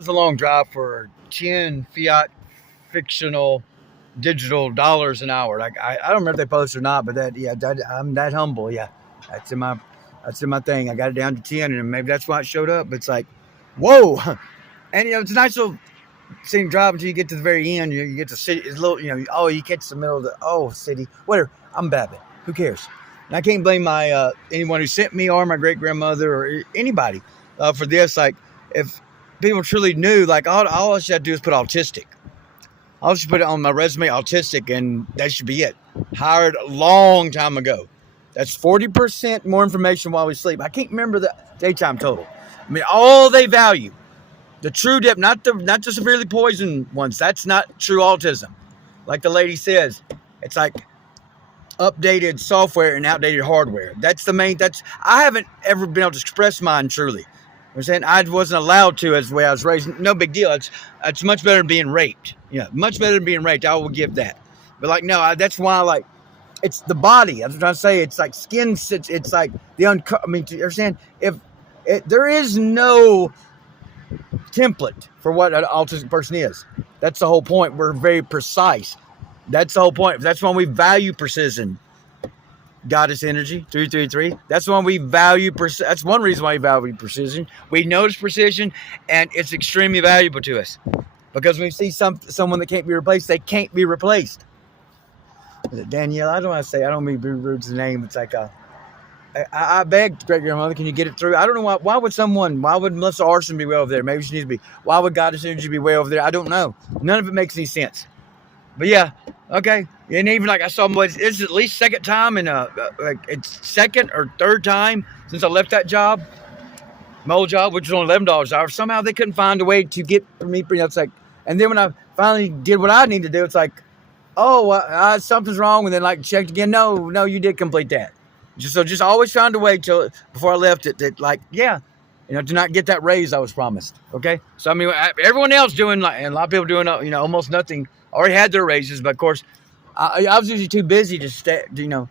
It's a long drive for 10 fiat fictional digital dollars an hour. Like I don't remember if they post or not, but I'm that humble. Yeah, that's in my that's in my thing. I got it down to 10, and maybe that's why it showed up. But it's like, whoa, and it's a nice little scene drive until you get to the very end. You get to city. It's a little, oh, you catch the middle of the city. Whatever. I'm babbing. Who cares? And I can't blame my anyone who sent me or my great grandmother or anybody for this. Like if people truly knew, like all I should have to do is put autistic. I'll just put it on my resume, autistic, and that should be it. Hired a long time ago. That's 40% more information while we sleep. I can't remember the daytime total. I mean, all they value, the true depth, not the severely poisoned ones. That's not true autism. Like the lady says, it's like updated software and outdated hardware. That's the main. I haven't ever been able to express mine truly. I'm saying I wasn't allowed to as the way I was raised. No big deal. It's much better than being raped. Yeah, much better than being raped. I will give that. But like, no, that's why like it's the body. I'm trying to say it's like skin. It's like the I mean, you understand? There is no template for what an autistic person is. That's the whole point. We're very precise. That's the whole point. That's why we value precision. Goddess energy 333. That's why we value. That's one reason why we value precision. We notice precision, and it's extremely valuable to us because when we see someone that can't be replaced, they can't be replaced. Danielle, I don't want to say. I don't mean to be rude to the name. It's like I begged great grandmother, can you get it through? I don't know why would Melissa Arson be way over there? Maybe she needs to be. Why would Goddess energy be way over there? I don't know. None of it makes any sense. But yeah, okay. And even like I saw it's at least second time in like it's second or third time since I left that job, my old job, which was only $11 an hour. Somehow they couldn't find a way to get me. It's like, and then when I finally did what I need to do, it's like, oh, something's wrong. And then like checked again. No, you did complete that. Just always found a way till before I left it that like, yeah, to not get that raise I was promised. Okay, so I mean, everyone else doing and a lot of people doing almost nothing. Already had their raises, but of course, I was usually too busy to stay.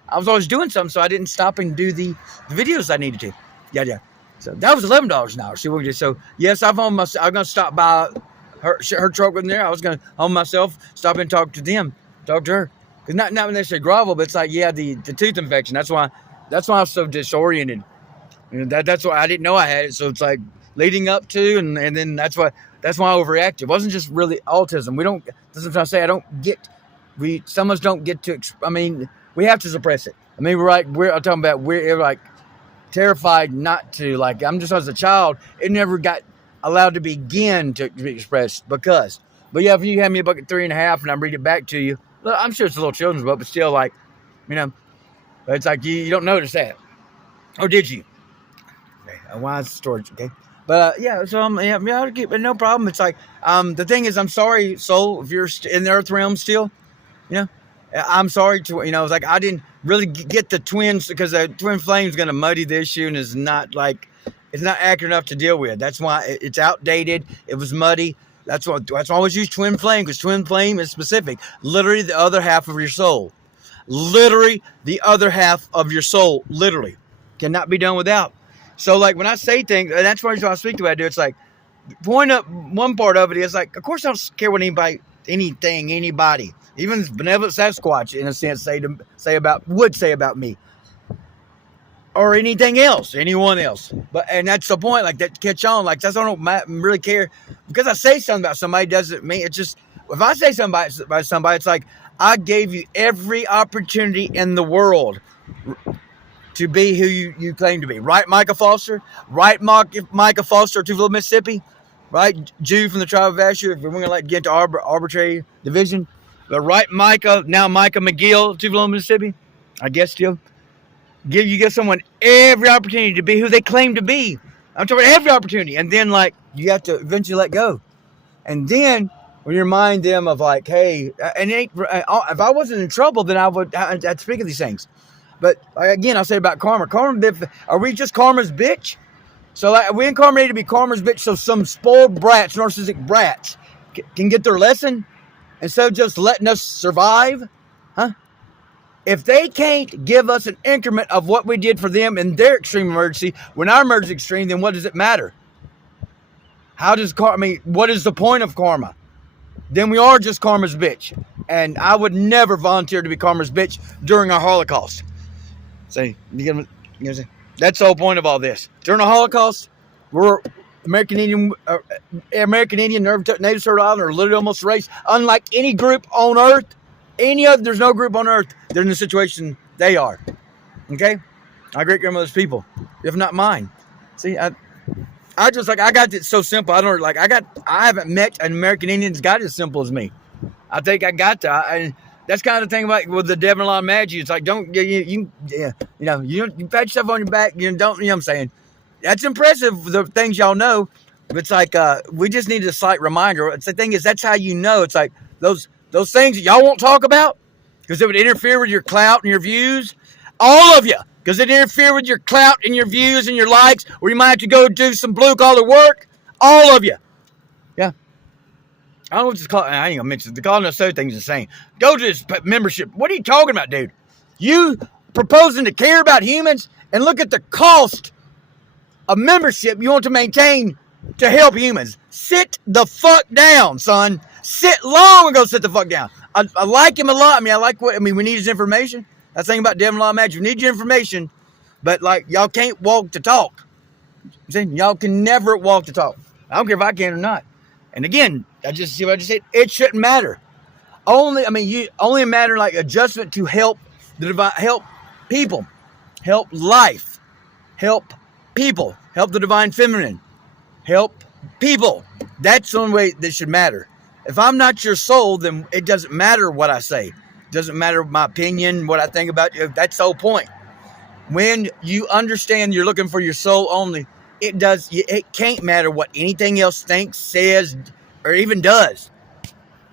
I was always doing something, so I didn't stop and do the videos I needed to. Yeah. So that was $11 an hour. See what we did. So yes, I'm gonna stop by her truck in there. I was gonna home myself, stop and talk to her, because not necessarily grovel, but it's like the tooth infection. That's why I was so disoriented. That's why I didn't know I had it. So it's like leading up to, and then that's why I overreacted. It wasn't just really autism. That's what I'm trying to say. Some of us don't get to, I mean, we have to suppress it. I mean, we're talking about, we're like terrified not to, like, I'm just as a child, it never got allowed to begin to be expressed but yeah, if you hand me a book at 3.5 and I read it back to you, I'm sure it's a little children's book, but still like, it's like you don't notice that. Or did you? Okay, a wise storage, okay? But so I'll keep it, no problem. It's like the thing is, I'm sorry, soul, if you're in the earth realm still, I'm sorry to it's like I didn't really get the twins because the twin flame is going to muddy the issue and is not like it's not accurate enough to deal with. That's why it's outdated. It was muddy. That's why I always use twin flame, because twin flame is specific. Literally the other half of your soul. Literally the other half of your soul. Literally cannot be done without. So like when I say things, and that's why I speak to what I do, it's like point up one part of it is like, of course I don't care what anybody, even benevolent Sasquatch in a sense would say about me. Or anything else, anyone else. And that's the point, like that catch on, like that's I don't really care. Because I say something about somebody doesn't mean it's just if I say something about somebody, it's like I gave you every opportunity in the world to be who you claim to be. Right, Micah Foster? Right, Micah Foster, Tupelo, Mississippi? Right, Jew from the tribe of Asher, if we're going to get to arbitrary division. But right, Micah McGill, Tupelo, Mississippi? I guess still. You give someone every opportunity to be who they claim to be. I'm talking about every opportunity. And then, like, you have to eventually let go. And then when you remind them of, like, hey, and if I wasn't in trouble, then I'd speak of these things. But again, I'll say about karma. Are we just karma's bitch? So like, we incarnated to be karma's bitch so some spoiled brats, narcissistic brats, can get their lesson instead of just letting us survive? Huh? If they can't give us an increment of what we did for them in their extreme emergency, when our emergency is extreme, then what does it matter? How does karma? I mean, what is the point of karma? Then we are just karma's bitch. And I would never volunteer to be karma's bitch during our Holocaust. See, that's the whole point of all this. During the Holocaust, we're American Indian, Native Turtle Island are literally almost race. Unlike any group on Earth, there's no group on Earth that are in the situation they are. Okay, my great grandmother's people, if not mine. See, I got it so simple. I haven't met an American Indian that's got it as simple as me. I think I got to. And that's kind of the thing about with the devil law magic. It's like don't you pat yourself on your back. Don't what I'm saying. That's impressive. The things y'all know, but it's like we just need a slight reminder. It's the thing is that's how you know. It's like those things that y'all won't talk about because it would interfere with your clout and your views. All of you, because it interfere with your clout and your views and your likes, or you might have to go do some blue collar work. All of you, yeah. I don't know what this call. I ain't gonna mention the calling us so things insane. Go to this membership. What are you talking about, dude? You proposing to care about humans and look at the cost of membership you want to maintain to help humans. Sit the fuck down, son. Sit long ago. Sit the fuck down. I like him a lot. We need his information. That's the thing about devil law magic. We need your information, but like y'all can't walk the talk. See, y'all can never walk the talk. I don't care if I can or not. And again, I just said. It shouldn't matter. Only matter like adjustment to help help people, help life, help people, help the divine feminine, help people. That's the only way that should matter. If I'm not your soul, then it doesn't matter what I say. It doesn't matter my opinion, what I think about you. That's the whole point. When you understand you're looking for your soul only, it can't matter what anything else thinks, says, or even does.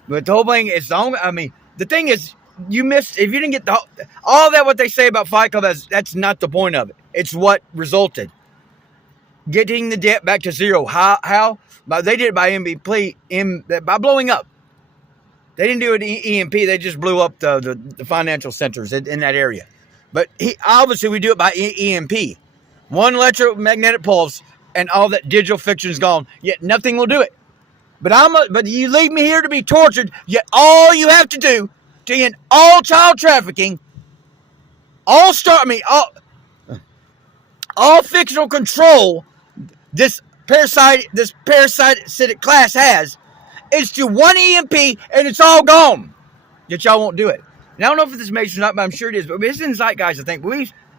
But the whole thing is, the thing is, you missed, if you didn't get all that what they say about Fight Club, that's not the point of it. It's what resulted. Getting the debt back to zero. How? They did it by by blowing up. They didn't do it EMP. They just blew up the financial centers in that area. But obviously we do it by EMP. One electromagnetic pulse and all that digital fiction is gone. Yet nothing will do it. But you leave me here to be tortured. Yet all you have to do to end all child trafficking, all fictional control this parasitic class has is to one EMP and it's all gone. Yet y'all won't do it. And I don't know if this makes sense or not, but I'm sure it is. But it's in zeitgeist, I think.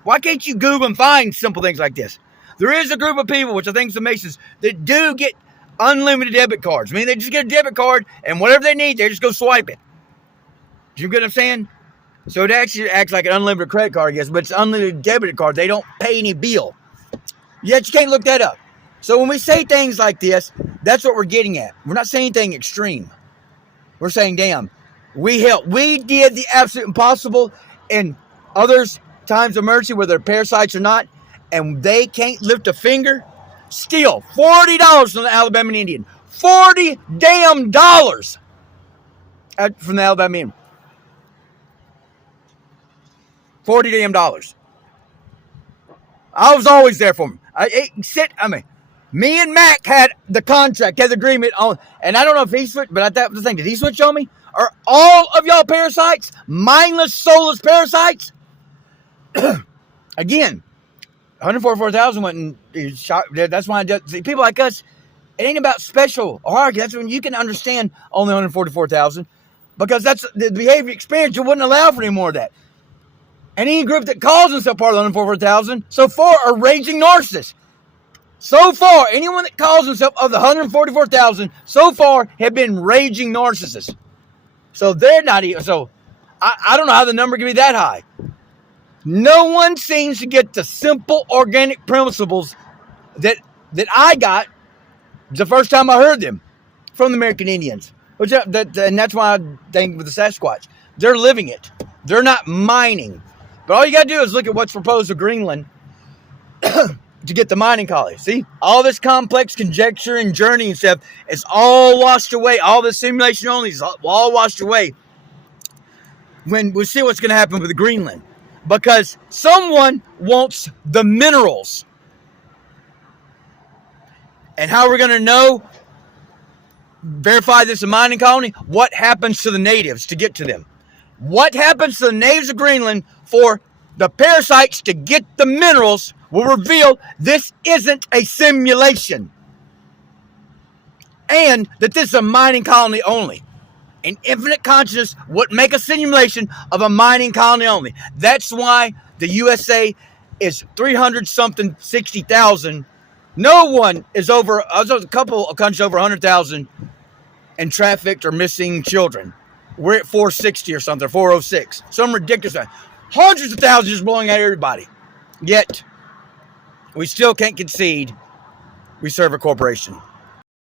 Why can't you Google and find simple things like this? There is a group of people, which I think is the Masons, that do get unlimited debit cards. They just get a debit card, and whatever they need, they just go swipe it. Do you get what I'm saying? So it actually acts like an unlimited credit card, I guess, but it's an unlimited debit card. They don't pay any bill. Yet you can't look that up. So when we say things like this, that's what we're getting at. We're not saying anything extreme. We're saying, damn, we helped. We did the absolute impossible in others' times of mercy, whether they're parasites or not, and they can't lift a finger. Steal $40 from the Alabama Indian. $40 damn dollars from the Alabama Indian. $40 damn dollars. I was always there for him. Me and Mac had the contract, had the agreement on, and I don't know if he switched, but that was the thing. Did he switch on me? Are all of y'all parasites, mindless, soulless parasites? Again, 144,000 went and shot. That's why people like us, it ain't about special hierarchy. That's when you can understand only 144,000 because that's the behavior experience. You wouldn't allow for any more of that. And any group that calls themselves part of the 144,000 so far are raging narcissists. So far, anyone that calls himself of the 144,000 so far have been raging narcissists. So they're not even. So I don't know how the number can be that high. No one seems to get the simple organic principles that I got the first time I heard them from the American Indians. And that's why I think with the Sasquatch, they're living it. They're not mining. But all you got to do is look at what's proposed to Greenland to get the mining college. See, all this complex conjecture and journey and stuff, it's all washed away. All this simulation only is all washed away when we see what's going to happen with Greenland. Because someone wants the minerals. And how are we going to know, verify this a mining colony? What happens to the natives to get to them? What happens to the natives of Greenland for the parasites to get the minerals will reveal this isn't a simulation. And that this is a mining colony only. An infinite consciousness would make a simulation of a mining colony only. That's why the USA is 300-something, 60,000. No one is over, there's a couple of countries over 100,000 and trafficked or missing children. We're at 460 or something, 406. Some ridiculous thing. Hundreds of thousands just blowing out everybody. Yet, we still can't concede we serve a corporation.